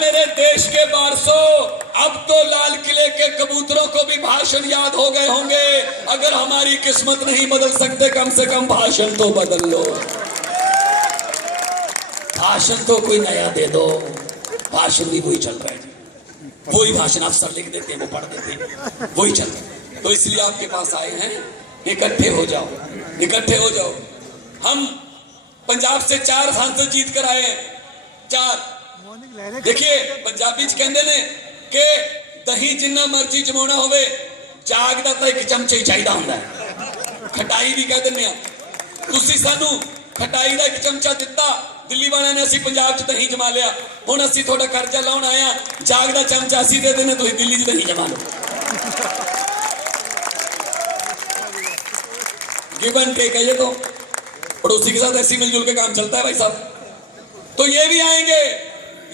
मेरे देश के वारसों, अब तो लाल किले के कबूतरों को भी भाषण याद हो गए होंगे। अगर हमारी किस्मत नहीं बदल सकते, कम से कम भाषण तो बदल लो। भाषण तो कोई नया दे दो। भाषण भी वही चल रहा है, वही भाषण अफसर लिख देते हैं, वो पढ़ देते हैं, वही चल रहा है। तो इसलिए आपके पास आए हैं, इकट्ठे हो जाओ, इकट्ठे हो जाओ। हम पंजाब से 4 सांसद जीत कर आए हैं, 4। देखिए पंजाबी च कहते ने कि दही जिन्ना मर्जी जमाना होवे, जागदा तो एक चमचे ही चाहिदा हुंदा है। खटाई भी कह दिंदे आ, तुसी सानू खटाई का एक चमचा दिता, दिल्ली वाले ने असी पंजाब च दही जमा लिया, हुण असी थोड़ा कर्जा लाउण आया, जागदा चमचा असी दे देने, तुसीं दिल्ली च दही जमा लो। गिव एंड टेक है ये, तो पड़ोसी के साथ ऐसी मिलजुल के काम चलता है भाई साहब। तो ये भी आएंगे,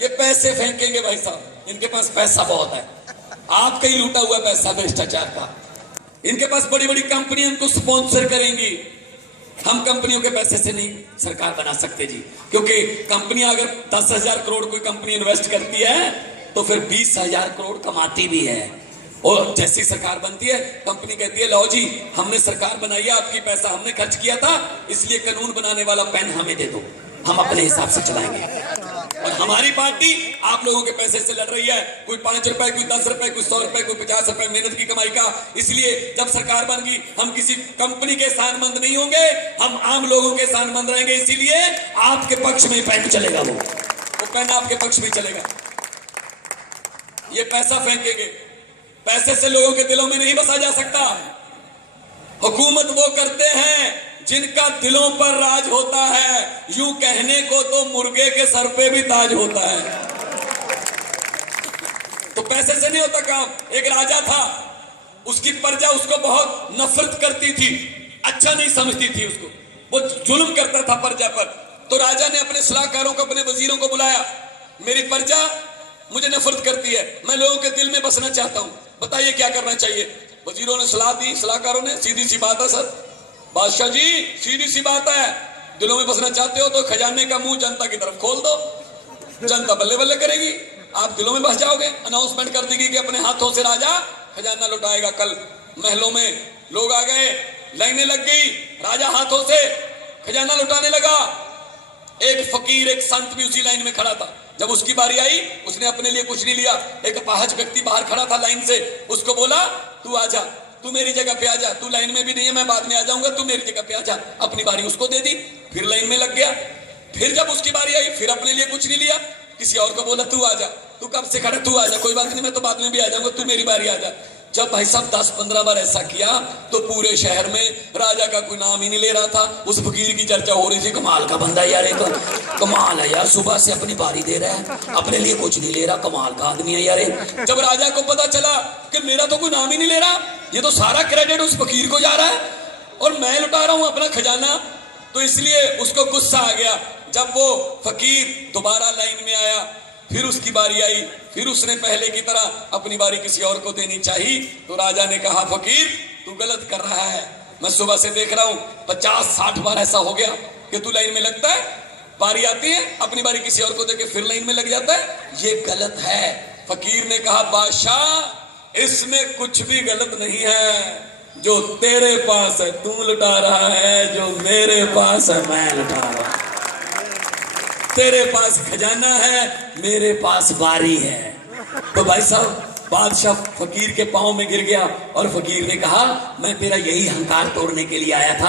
ये पैसे फेंकेंगे भाई साहब, इनके पास पैसा बहुत है, आपका ही लूटा हुआ पैसा भ्रष्टाचार का। इनके पास बड़ी बड़ी कंपनियां इनको स्पॉन्सर करेंगी। हम कंपनियों के पैसे से नहीं सरकार बना सकते जी, क्योंकि कंपनियां अगर 10,000 करोड़ कोई कंपनी इन्वेस्ट करती है तो फिर 20,000 करोड़ कमाती भी है। और जैसी सरकार बनती है, कंपनी कहती है लो जी, हमने सरकार बनाई है, आपकी पैसा हमने खर्च किया था, इसलिए कानून बनाने वाला पेन हमें दे दो, हम अपने हिसाब से चलाएंगे। और हमारी पार्टी आप लोगों के पैसे से लड़ रही है, कोई 5 रुपए, कोई 10 रुपए, कोई 100 रुपए, कोई 50 रुपए मेहनत की कमाई का। इसलिए जब सरकार बन गई, हम किसी कंपनी के सानमंद नहीं होंगे, हम आम लोगों के सानमंद रहेंगे। इसीलिए आपके पक्ष में पेन चलेगा, वो पेन आपके पक्ष में चलेगा। ये पैसा फेंकेंगे, पैसे से लोगों के दिलों में नहीं बसा जा सकता। हुकूमत वो करते हैं जिनका दिलों पर राज होता है। यूं कहने को तो मुर्गे के सर पे भी ताज होता है। तो पैसे से नहीं होता काम। एक राजा था, उसकी प्रजा उसको बहुत नफरत करती थी, अच्छा नहीं समझती थी उसको, वो जुल्म करता था प्रजा पर। तो राजा ने अपने सलाहकारों को, अपने वजीरों को बुलाया, मेरी प्रजा मुझे नफरत करती है, मैं लोगों के दिल में बसना चाहता हूं, बताइए क्या करना चाहिए। वजीरों ने सलाह दी, सलाहकारों ने, सीधी सी बात है सर बादशाह जी, सीधी सी बात है, दिलों में बसना चाहते हो तो खजाने का मुंह जनता की तरफ खोल दो, जनता बल्ले बल्ले करेगी, आप दिलों में बस जाओगे। अनाउंसमेंट कर दी गई कि अपने हाथों से राजा खजाना लुटाएगा। कल महलों में लोग आ गए, लाइनें लग गई, राजा हाथों से खजाना लुटाने लगा। एक फकीर, एक संत भी उसी लाइन में खड़ा था। जब उसकी बारी आई, उसने अपने लिए कुछ नहीं लिया। एक अपाहज व्यक्ति बाहर खड़ा था लाइन से, उसको बोला तू आजा, तू मेरी जगह पे आजा, तू लाइन में भी नहीं है, मैं बाद में आ जाऊंगा, तू मेरी जगह पे आजा। अपनी बारी उसको दे दी, फिर लाइन में लग गया। फिर जब उसकी बारी आई, फिर अपने लिए कुछ नहीं लिया, किसी और को बोला तू आजा, तू कब से खड़ा, तू आजा, कोई बात नहीं, मैं तो बाद में भी आ जाऊंगा, तू मेरी बारी आजा। जब भाई साहब 10-15 बार ऐसा किया तो पूरे शहर में राजा का कोई नाम ही नहीं ले रहा था। उस फकीर की चर्चा हो रही थी, कमाल का बंदा यार, एक कमाल है यार, सुबह से अपनी बारी दे रहा है, अपने लिए कुछ नहीं ले रहा, कमाल का आदमी है यार। जब राजा को पता चला कि मेरा तो कोई नाम ही नहीं ले रहा, ये तो सारा क्रेडिट उस फकीर को जा रहा है और मैं लुटा रहा हूं अपना खजाना, तो इसलिए उसको गुस्सा आ गया। जब वो फकीर दोबारा लाइन में आया, फिर उसकी बारी आई, फिर उसने पहले की तरह अपनी बारी किसी और को देनी चाहिए, तो राजा ने कहा फकीर तू गलत कर रहा है, मैं सुबह से देख रहा हूं 50-60 बार ऐसा हो गया कि तू लाइन में लगता है, बारी आती है अपनी बारी किसी और को देके फिर लाइन में लग जाता है, ये गलत है। फकीर ने कहा बादशाह इसमें कुछ भी गलत नहीं है, जो तेरे पास है तू लुटा रहा है, जो मेरे पास है मैं लुटा रहा हूं। तेरे पास खजाना है, मेरे पास बारी है। तो भाई साहब बादशाह फकीर के पांव में गिर गया और फकीर ने कहा मैं तेरा यही अहंकार तोड़ने के लिए आया था।